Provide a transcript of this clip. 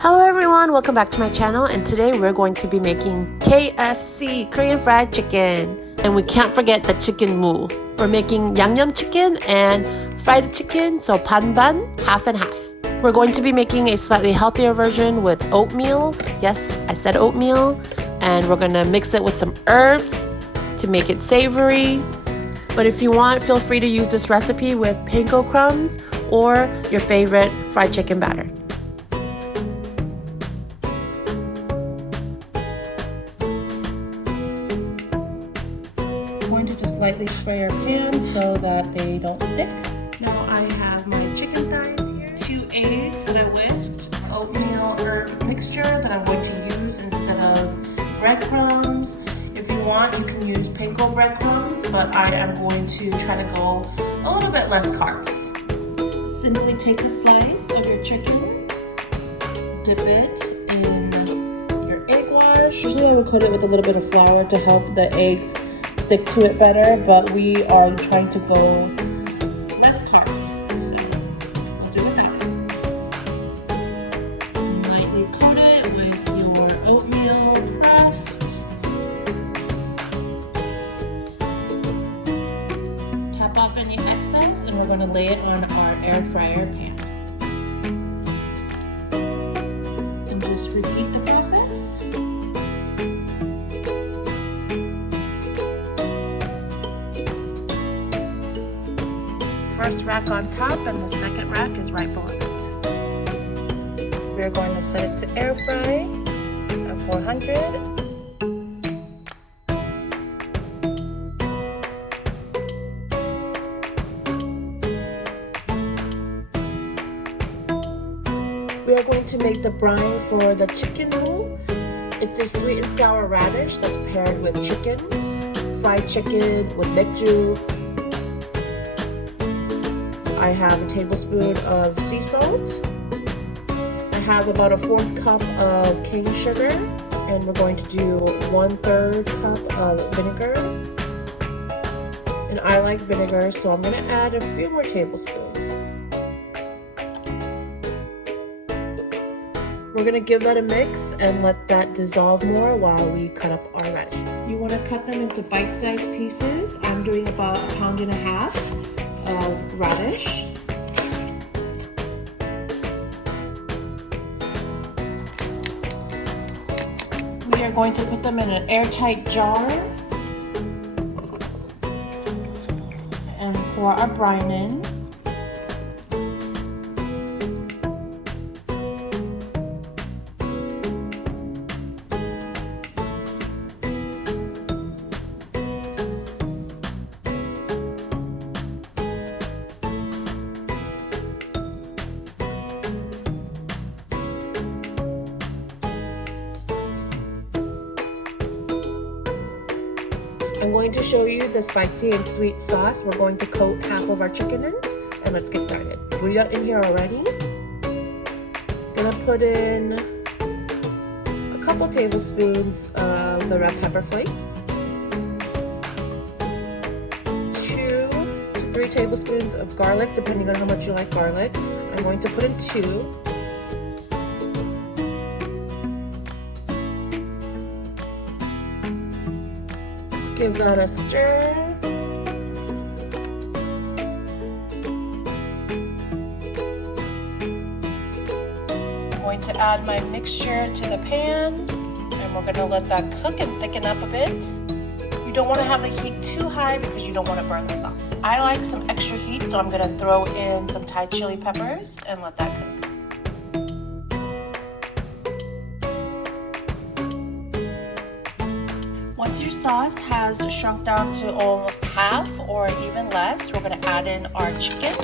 Hello everyone, welcome back to my channel, and today we're going to be making KFC, Korean fried chicken. And we can't forget the chicken 무. We're making 양념 chicken and fried chicken, so 반반, half and half. We're going to be making a slightly healthier version with oatmeal. Yes, I said oatmeal. And we're gonna mix it with some herbs to make it savory. But if you want, feel free to use this recipe with panko crumbs or your favorite fried chicken batter. I'm going to just lightly spray our pan so that they don't stick. Now I have my chicken thighs here, 2 eggs that I whisked, oatmeal herb mixture that I'm going to use instead of breadcrumbs. If you want, you can use panko breadcrumbs, but I am going to try to go a little bit less carbs. Simply take a slice of your chicken, dip it in your egg wash. Usually I would coat it with a little bit of flour to help the eggs stick to it better, but we are trying to go less carbs, so we'll do it that way. Lightly coat it with your oatmeal crust. Tap off any excess, and we're going to lay it on our air fryer pan. And just repeat the process. First rack on top and the second rack is right below it. We're going to set it to air fry at 400. We are going to make the brine for the chicken 무. It's a sweet and sour radish that's paired with chicken, fried chicken with 맥주. I have a tablespoon of sea salt. I have about a 1/4 cup of cane sugar, and we're going to do 1/3 cup of vinegar. And I like vinegar, so I'm going to add a few more tablespoons. We're going to give that a mix and let that dissolve more while we cut up our radish. You want to cut them into bite-sized pieces. I'm doing about 1.5 pounds of radish. We are going to put them in an airtight jar and pour our brine in. I'm going to show you the spicy and sweet sauce we're going to coat half of our chicken in, and let's get started. We got in here already. Gonna put in a couple tablespoons of the red pepper flakes, 2 to 3 tablespoons of garlic, depending on how much you like garlic. I'm going to put in 2. Give that a stir. I'm going to add my mixture to the pan, and we're going to let that cook and thicken up a bit. You don't want to have the heat too high because you don't want to burn the sauce. I like some extra heat, so I'm going to throw in some Thai chili peppers and let that cook. Once your sauce has shrunk down to almost half or even less, we're going to add in our chicken.